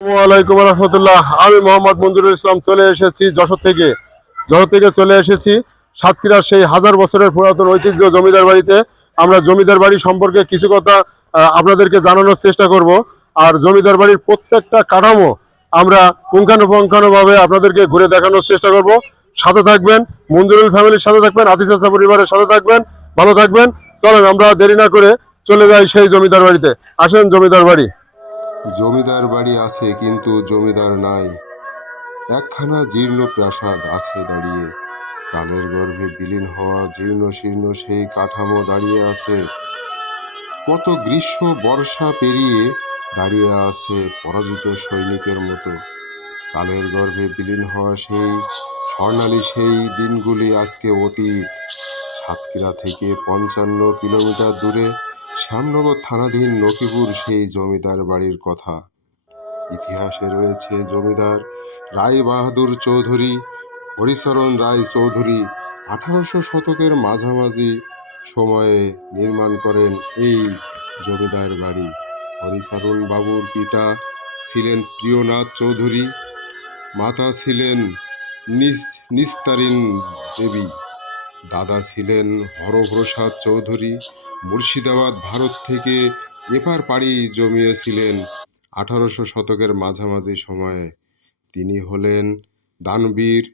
ওয়ালাইকুম রহমতুল্লাহ। আমি মোহাম্মদ মঞ্জুরুল ইসলাম চলে এসেছি যশোর থেকে চলে এসেছি সাতক্ষীরার সেই হাজার বছরের পুরাতন ঐতিহ্য জমিদার বাড়িতে। আমরা জমিদার বাড়ি সম্পর্কে কিছু কথা আপনাদেরকে জানানোর চেষ্টা করব। আর জমিদার বাড়ির প্রত্যেকটা কাঠামো আমরা পুঙ্খানুপুঙ্খানুভাবে আপনাদেরকে ঘুরে দেখানোর চেষ্টা করব। সাথে থাকবেন, মঞ্জুরুল ফ্যামিলির সাথে থাকবেন, আতিস চাচা পরিবারের সাথে থাকবেন। ভালো থাকবেন। চলেন আমরা দেরি না করে চলে যাই সেই জমিদার বাড়িতে। আসেন জমিদার বাড়ি। জমিদার বাড়ি আছে কিন্তু জমিদার নাই। একখানা জীর্ণ প্রাসাদ আছে দাঁড়িয়ে, কালের গর্ভে বিলীন হওয়া জীর্ণ শীর্ণ সেই কাঠামো দাঁড়িয়ে আছে। কত গ্রীষ্ম বর্ষা পেরিয়ে দাঁড়িয়ে আছে পরাজিত সৈনিকের মতো। কালের গর্ভে বিলীন হওয়া সেই স্বর্ণালী সেই দিনগুলি আজকে অতীত। সাতক্ষীরা থেকে ৫৫ কিলোমিটার দূরে শ্যামনগর থানাধীন নকিপুর সেই জমিদার বাড়ির কথা। ইতিহাসে রয়েছে জমিদার রায় বাহাদুর চৌধুরী, হরিচরণ রায় চৌধুরী ১৮০০ শতকের মাঝামাঝি সময়ে নির্মাণ করেন এই জমিদার বাড়ি। হরিচরণ বাবুর পিতা ছিলেন প্রিয়নাথ চৌধুরী, মাতা ছিলেন নিস্তারিণ দেবী, দাদা ছিলেন হরপ্রসাদ চৌধুরী। মুর্শিদাবাদ ভারত থেকে এপার পাড়ি জমিয়েছিলেন ১৮০০ শতকের মাঝামাঝি সময়ে। তিনি হলেন দানবীর,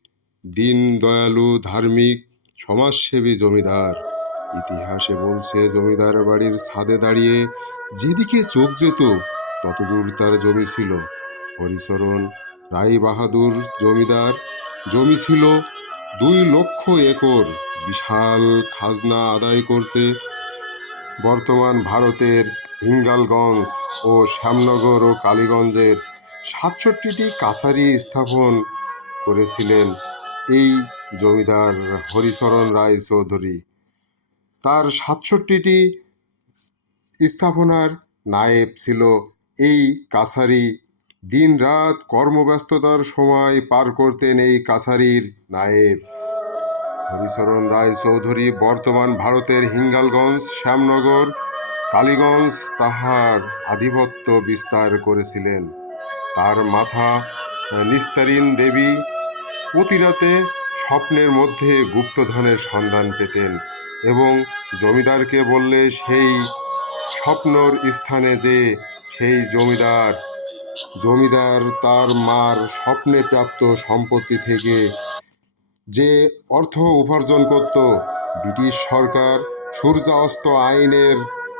দীন দয়ালু, ধার্মিক, সমাজসেবী জমিদার। ইতিহাসে বলছে জমিদার বাড়ির ছাদে দাঁড়িয়ে যেদিকে চোখ যেত ততদূর তার জমি ছিল। হরিচরণ রায় বাহাদুর জমিদার জমি ছিল ২ লক্ষ একর। বিশাল খাজনা আদায় করতে বর্তমান ভারতের হিঙ্গলগঞ্জ ও শ্যামনগর ও কালীগঞ্জের ৬৭টি কাছারি স্থাপন করেছিলেন এই জমিদার হরিচরণ রায় চৌধুরী। তার ৬৭টি স্থাপনার নায়েব ছিল এই কাছারি। দিন রাত কর্মব্যস্ততার সময় পার করতেন এই কাছারির নায়েব। হরিচরণ রায় চৌধুরী বর্তমান ভারতের হিঙ্গলগঞ্জ, শ্যামনগর, কালীগঞ্জ তাহার আধিপত্য বিস্তার করেছিলেন। তার মাতা নিস্তারিণ দেবী প্রতি রাতে স্বপ্নের মধ্যে গুপ্তধনের সন্ধান পেতেন এবং জমিদারকে বললে সেই স্বপ্নর স্থানে যে সেই জমিদার তার মার স্বপ্নে প্রাপ্ত সম্পত্তি থেকে যে অর্থ উপার্জন করত, ব্রিটিশ সরকার সূর্যাস্ত আইনের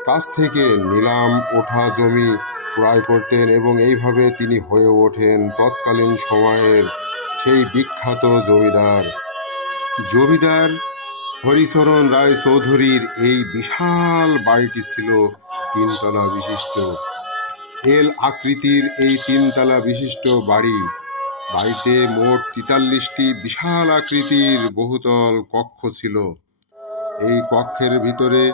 কাছ থেকে নিলাম ওঠা জমি ক্রয় করতেন এবং এইভাবে তিনি হয়ে ওঠেন তৎকালীন সময়ের সেই বিখ্যাত জমিদার। জমিদার হরিচরণ রায় চৌধুরীর এই বিশাল বাড়িটি ছিল ৩ তলা বিশিষ্ট। এল আকৃতির এই ৩ তলা বিশিষ্ট বাড়িতে মোট ৪৩টি বিশাল আকৃতির বহুতল কক্ষ ছিল। এই কক্ষের ভিতরে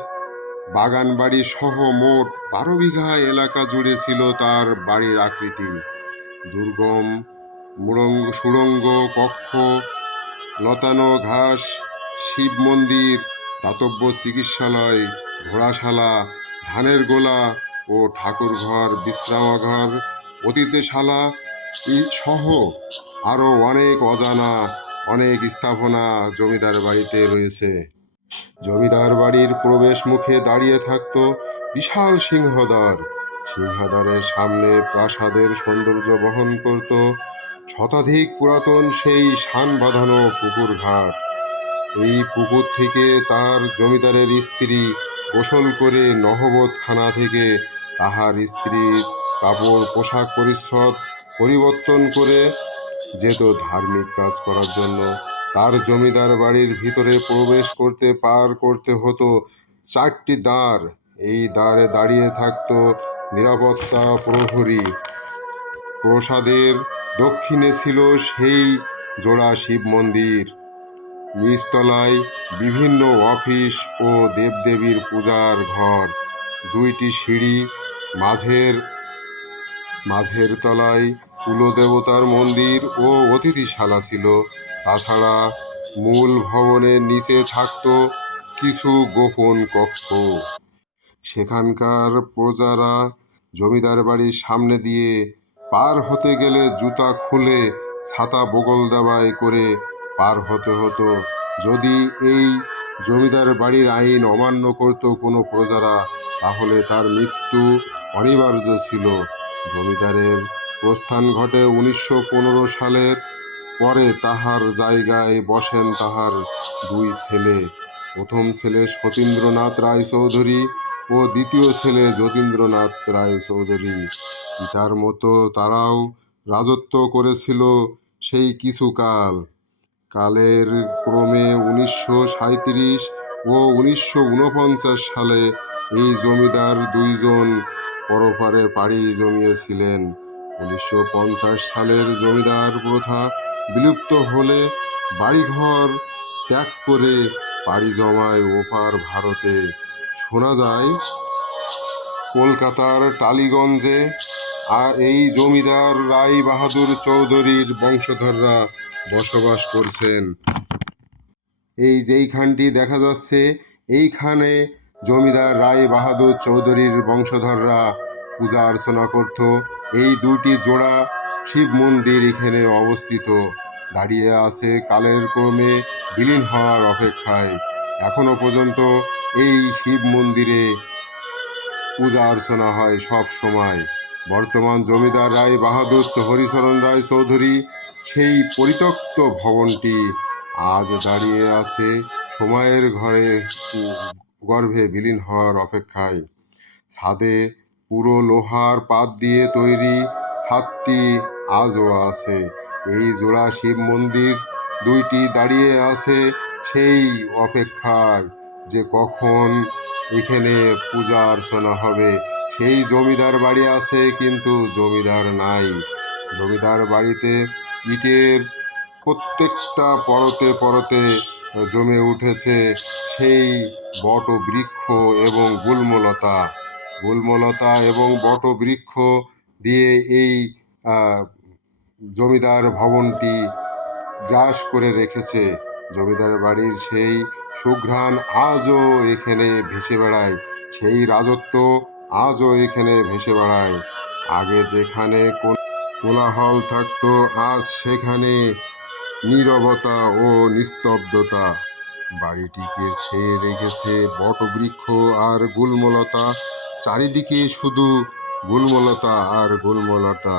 বাগান বাড়ি সহ মোট ১২ বিঘা এলাকা জুড়ে ছিল তার বাড়ির আকৃতি। দুর্গম সুড়ঙ্গ কক্ষ, লতানো ঘাস, শিব মন্দির, দাতব্য চিকিৎসালয়, ঘোড়াশালা, ধানের গোলা ও ঠাকুরঘর, বিশ্রামাগার, অতিথিশালা সহ আরও অনেক অজানা অনেক স্থাপনা জমিদার বাড়িতে রয়েছে। জমিদার বাড়ির প্রবেশ মুখে দাঁড়িয়ে থাকত বিশাল সিংহদ্বার। সিংহদ্বারের সামনে প্রাসাদের সৌন্দর্য বহন করত শতাধিক পুরাতন সেই শান বাঁধানো পুকুর ঘাট। এই পুকুর থেকে তার জমিদারের স্ত্রী গোসল করে নহবতখানা থেকে তাহার স্ত্রীর কাপড় পোশাক পরিচ্ছদ পরিবর্তন করে যেত ধার্মিক কাজ করার জন্য। তার জমিদার বাড়ির ভিতরে প্রবেশ করতে পার করতে হতো ৪টি দ্বার। এই দ্বারে দাঁড়িয়ে থাকত নিরাপত্তা প্রহরী। প্রাসাদের দক্ষিণে ছিল সেই জোড়া শিব মন্দির। নিচতলায় বিভিন্ন অফিস ও দেবদেবীর পূজার ঘর। ২টি সিঁড়ি, মাঝের তলায় কুলদেবতার মন্দির ও অতিথিশালা ছিল। তাছাড়া মূল ভবনের নিচে থাকত কিছু গোপন কক্ষ। সেখানকার প্রজারা জমিদার বাড়ির সামনে দিয়ে পার হতে গেলে জুতা খুলে ছাতা বগল দাবায় করে পার হতে হতো। যদি এই জমিদার বাড়ির আইন অমান্য করত কোনো প্রজারা, তাহলে তার মৃত্যু অনিবার্য ছিল। জমিদারের প্রস্থান ঘটে 1915 সালের। পরে তাহার জায়গায় বসেন তাহার দুই ছেলে। প্রথম ছেলে সতীন্দ্রনাথ রায়চৌধুরী ও দ্বিতীয় ছেলে যতীন্দ্রনাথ রায়চৌধুরী। পিতার মতো তারাও রাজত্ব করেছিল সেই কিছুকাল। কালের ক্রমে 1937 ও 1949 সালে এই জমিদার দুইজন পরপারে পাড়ি জমিয়েছিলেন। 1950 সালের জমিদার প্রথা বিলুপ্ত হলে বাড়িঘর ত্যাগ করে পাড়ি জমায় ওপার ভারতে। শোনা যায় কলকাতার টালিগঞ্জে এই জমিদার রায় বাহাদুর চৌধুরীর বংশধররা বসবাস করছেন। এই যেইখানটি দেখা যাচ্ছে, এইখানে জমিদার রায় বাহাদুর চৌধুরীর বংশধররা পূজা অর্চনা করত। এই দুটি জোড়া শিব মন্দির এখানে অবস্থিত, দাঁড়িয়ে আছে কালের ক্রমে বিলীন হওয়ার অপেক্ষায়। এখনো পর্যন্ত এই শিব মন্দিরে পূজা অর্চনা হয় সব সময়। বর্তমান জমিদার রায় বাহাদুর হরিচরণ রায় চৌধুরী সেই পরিত্যক্ত ভবনটি আজ দাঁড়িয়ে আছে সময়ের গর্ভে বিলীন হওয়ার অপেক্ষায়। ছাদে পুরো লোহার পাত দিয়ে তৈরি ছাদটি আজও আছে। এই জোড়া শিব মন্দির দুইটি দাঁড়িয়ে আছে সেই অপেক্ষায় যে কখন এখানে পূজা অর্চনা হবে। সেই জমিদার বাড়ি আছে কিন্তু জমিদার নাই। জমিদার বাড়িতে ইটের প্রত্যেকটা পরতে পরতে জমে উঠেছে সেই বট বৃক্ষ এবং গুল্মলতা এবং বট বৃক্ষ দিয়ে এই জমিদার ভবনটি গ্রাস করে রেখেছে। জমিদার বাড়ির সেই সুঘ্রাণ আজও এখানে ভেসে বেড়ায়, সেই রাজত্ব আজও এখানে ভেসে বেড়ায়। আগে যেখানে কোলাহল থাকতো, আজ সেখানে নীরবতা ও নিস্তব্ধতা। বাড়িটিকে ছেয়ে রেখেছে বটবৃক্ষ আর গুল্মলতা, চারিদিকে শুধু গুল্মলতা আর গুল্মলতা।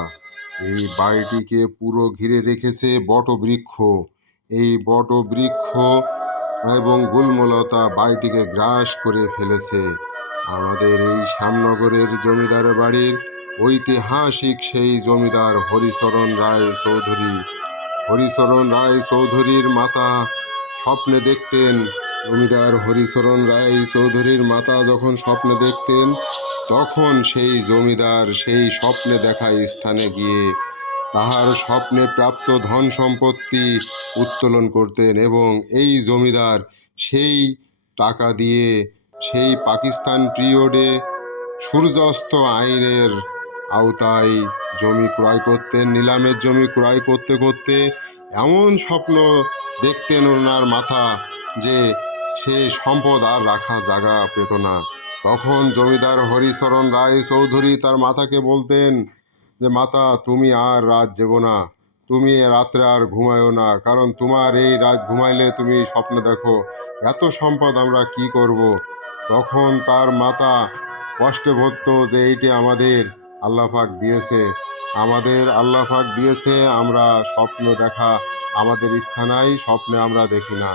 এই বাড়িটিকে পুরো ঘিরে রেখেছে বটবৃক্ষ। এই বটবৃক্ষ এবং গুল্মলতা বাড়িটিকে গ্রাস করে ফেলেছে। আমাদের এই শ্যামনগরের জমিদার বাড়ির ঐতিহাসিক সেই জমিদার হরিচরণ রায় চৌধুরী। হরিচরণ রায় চৌধুরীর মাতা স্বপ্নে দেখতেন, জমিদার হরিচরণ রায় চৌধুরীর মাতা যখন স্বপ্নে দেখতেন, তখন সেই জমিদার সেই স্বপ্নে দেখা স্থানে গিয়ে তাহার স্বপ্নে প্রাপ্ত ধন সম্পত্তি উত্তোলন করতেন এবং এই জমিদার সেই টাকা দিয়ে সেই পাকিস্তান পিরিয়ডে সূর্যাস্ত আইনের আওতায় জমি ক্রয় করতেন। নিলামের জমি ক্রয় করতে করতে এমন স্বপ্ন দেখতেন ওনার মাথা যে সে সম্পদ আর রাখা জায়গা পেত না। তখন জমিদার হরিচরণ রায় চৌধুরী তার মাতাকে বলতেন যে, মাতা, তুমি আর রাত জেগো না, তুমি রাত্রে আর ঘুমায়ও না, কারণ তোমার এই রাত ঘুমাইলে তুমি স্বপ্ন দেখো এত সম্পদ আমরা কি করব। তখন তার মাতা কষ্টে ভরত যে এইটি আমাদের আল্লাহ পাক দিয়েছে, আমাদের আল্লাহ পাক দিয়েছে, আমরা স্বপ্ন দেখা আমাদের ইচ্ছা নাই, স্বপ্নে আমরা দেখি না।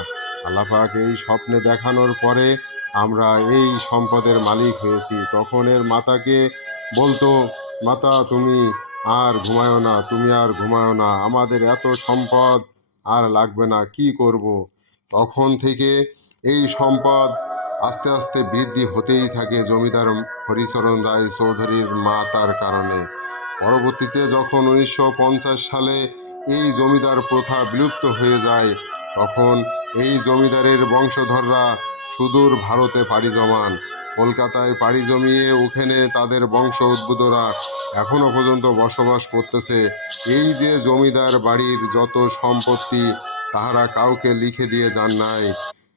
আল্লাহ পাক এই স্বপ্নে দেখানোর পরে আমরা এই সম্পদের মালিক হয়েছি। তখন এর মাতাকে বলতো, মাতা, তুমি আর ঘুমায়ও না, তুমি আর ঘুমায়ও না, আমাদের এত সম্পদ আর লাগবে না, কি করব। তখন থেকে এই সম্পদ আস্তে আস্তে বৃদ্ধি হতেই থাকে জমিদার হরিচরণ রায় চৌধুরীর মাতার কারণে। পরবর্তীতে যখন 1950 সালে এই জমিদার প্রথা বিলুপ্ত হয়ে যায়, তখন এই জমিদারের বংশধররা সুদূর ভারতে পাড়ি জমান। কলকাতায় পাড়ি জমিয়ে ওখানে তাদের বংশ উদ্ভূতরা এখনো পর্যন্ত বসবাস করতেছে। এই যে জমিদার বাড়ির যত সম্পত্তি তাহারা কাউকে লিখে দিয়ে যান নাই,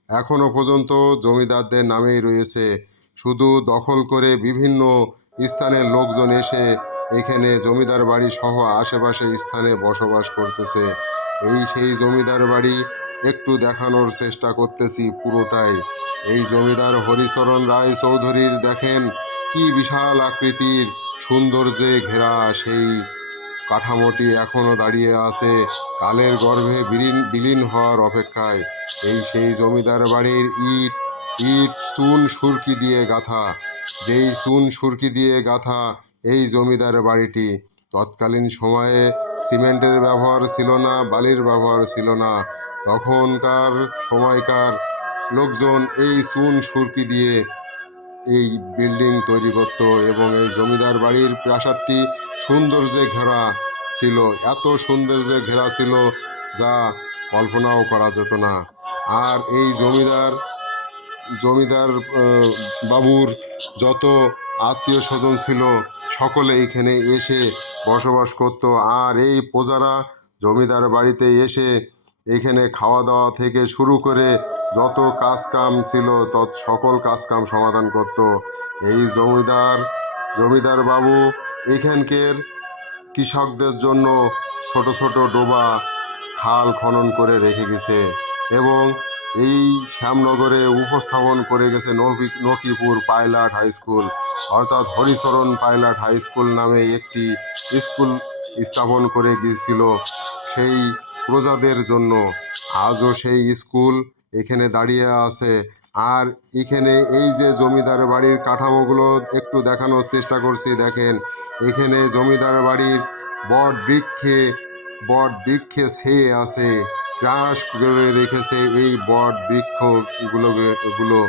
এখনো পর্যন্ত জমিদারদের নামেই রয়েছে। শুধু দখল করে বিভিন্ন স্থানের লোকজন এসে এখানে জমিদার বাড়ি সহ আশেপাশে স্থানে বসবাস করতেছে। এই সেই জমিদার বাড়ি একটু দেখানোর চেষ্টা করতেছি পুরোটাই। এই জমিদার হরিচরণ রায় চৌধুরীর দেখেন কি বিশাল আকৃতির সৌন্দর্যে ঘেরা সেই কাঠামোটি এখনো দাঁড়িয়ে আছে, কালের গর্ভে বিলীন হওয়ার অপেক্ষায়। এই সেই জমিদার বাড়ির ইট ইট চুন সুরকি দিয়ে গাঁথা। যেই চুন সুরকি দিয়ে গাঁথা এই জমিদার বাড়িটি। তৎকালীন সময়ে সিমেন্টের ব্যবহার ছিল না, বালির ব্যবহার ছিল না। তখনকার সময়কার লোকজন এই চুন সুরকি দিয়ে এই বিল্ডিং তৈরি করত এবং এই জমিদার বাড়ির প্রাসাদটি সৌন্দর্যে ঘেরা ছিল, এত সৌন্দর্যে ঘেরা ছিল যা কল্পনাও করা যেত না। আর এই জমিদার জমিদার বাবুর যত আত্মীয় স্বজন ছিল সকলে এখানে এসে বসবাস করত। আর এই প্রজারা জমিদার বাড়িতে এসে এখানে খাওয়া দাওয়া থেকে শুরু করে যত কাজকাম ছিল তত সকল কাজকাম সমাধান করত। এই জমিদার বাবু এখানকার কৃষকদের জন্য ছোট ছোট ডোবা খাল খনন করে রেখে গেছে এবং এই শ্যামনগরে উপস্থাপন করে গেছে নকিপুর পাইলট হাই স্কুল, অর্থাৎ হরিচরণ পাইলট হাই স্কুল নামে একটি স্কুল স্থাপন করে গিয়েছিল সেই প্রজাদের জন্য। আজও সেই স্কুল এখানে দাঁড়িয়ে আছে। আর এখানে এই যে জমিদার বাড়ির কাঠামোগুলো একটু দেখানোর চেষ্টা করছি, দেখেন এখানে জমিদার বাড়ির বট বৃক্ষে ছেয়ে আছে, গ্রাস করে রেখেছে এই বট বৃক্ষগুলো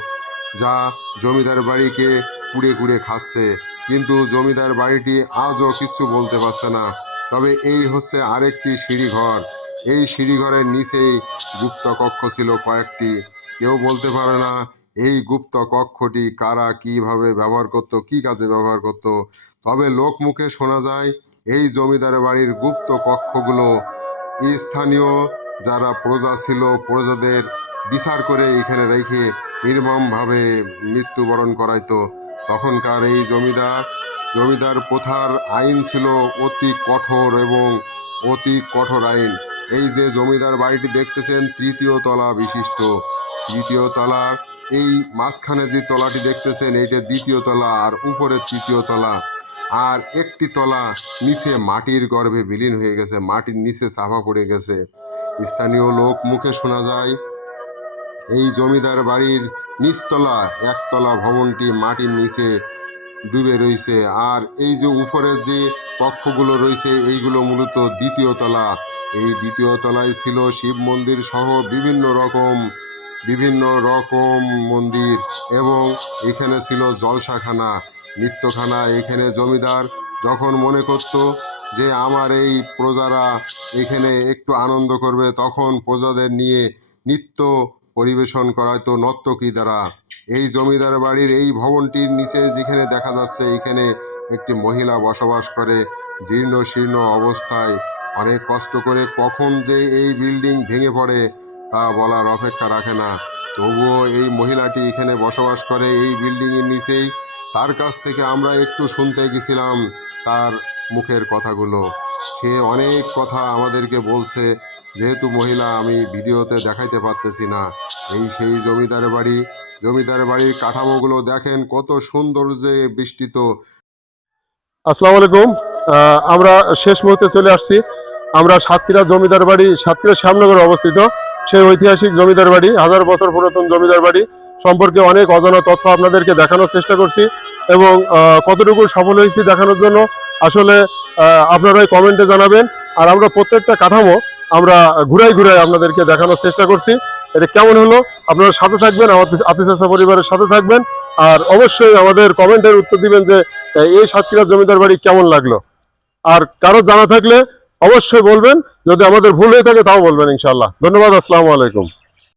যা জমিদার বাড়িকে কুড়ে কুড়ে খাচ্ছে। কিন্তু জমিদার বাড়িটি আজও কিচ্ছু বলতে পারছে না। তবে এই হচ্ছে আরেকটি সিঁড়িঘর। এই সিঁড়িঘরের নিচেই গুপ্ত কক্ষ ছিল কয়েকটি। কেউ বলতে পারে না এই গুপ্ত কক্ষটি কারা কিভাবে ব্যবহার করত, কি কাজে ব্যবহার করত। তবে লোকমুখে শোনা যায় এই জমিদার বাড়ির গুপ্ত কক্ষগুলো স্থানীয় যারা প্রজা ছিল প্রজাদের বিচার করে এখানে রেখে নির্মমভাবে মৃত্যুবরণ করাইতো। তখনকার এই জমিদার প্রথার আইন ছিল অতি কঠোর এবং অতি কঠোর আইন। এই যে জমিদার বাড়িটি দেখতেছেন তৃতীয় তলা বিশিষ্ট, তৃতীয় তলার এই মাঝখানে যে তলাটি দেখতেছেন এইটা দ্বিতীয় তলা আর উপরে তৃতীয় তলা। আর একটি তলা নিচে মাটির গর্ভে বিলীন হয়ে গেছে, মাটির নিচে চাপা পড়ে গেছে। স্থানীয় লোক মুখে শোনা যায় এই জমিদার বাড়ির নিচতলা একতলা ভবনটি মাটির নিচে ডুবে রয়েছে। আর এই যে উপরে যে কক্ষগুলো রয়েছে এইগুলো মূলত দ্বিতীয় তলা। এই দ্বিতীয় তলায় ছিল শিব মন্দির সহ বিভিন্ন রকম মন্দির এবং এখানে ছিল জলসাখানা, নৃত্যখানা। এখানে জমিদার যখন মনে করত যে আমার এই প্রজারা এখানে একটু আনন্দ করবে তখন প্রজাদের নিয়ে নৃত্য পরিবেশন করাইতো নর্তকী দ্বারা। এই জমিদার বাড়ির এই ভবনটির নিচে যেখানে দেখা যাচ্ছে এখানে একটি মহিলা বসবাস করে জীর্ণ শীর্ণ অবস্থায়। অনেক কষ্ট করে কখন যে এই বিল্ডিং ভেঙে পড়ে তা বলার অপেক্ষা রাখে না। তবুও এই মহিলাটি এখানে বসবাস করে এই বিল্ডিংয়ের নিচেই। তার কাছ থেকে আমরা একটু শুনতে গেছিলাম তার মুখের কথাগুলো। সে অনেক কথা আমাদেরকে বলছে, যেহেতু মহিলা আমি ভিডিওতে দেখাইতে পারতেছি না। এই সেই জমিদার বাড়ির কাঠামোগুলো দেখেন কত সৌন্দর্যে বেষ্টিত। আসসালামু আলাইকুম। আমরা শেষ মুহূর্তে চলে আসছি। আমরা সাতক্ষীরা জমিদার বাড়ি, সাতক্ষীরা শ্যামনগরে অবস্থিত সেই ঐতিহাসিক জমিদার বাড়ি, 1000 বছর পুরাতন জমিদার বাড়ি সম্পর্কে অনেক অজানা তথ্য আপনাদেরকে দেখানোর চেষ্টা করছি এবং কতটুকু সফল হয়েছি দেখানোর জন্য আসলে আপনারাই কমেন্টে জানাবেন। আর আমরা প্রত্যেকটা কাঠামো আমরা ঘুরাই আপনাদেরকে দেখানোর চেষ্টা করছি। এটা কেমন হলো আপনারা সাথে থাকবেন, আমাদের আতিসাসা পরিবারের সাথে থাকবেন। আর অবশ্যই আমাদের কমেন্টের উত্তর দিবেন যে এই সাতক্ষীরা জমিদার বাড়ি কেমন লাগলো। আর কারো জানা থাকলে অবশ্যই বলবেন, যদি আমাদের ভুল হয়ে থাকে তাও বলবেন ইনশাআল্লাহ। ধন্যবাদ, আসসালামু আলাইকুম।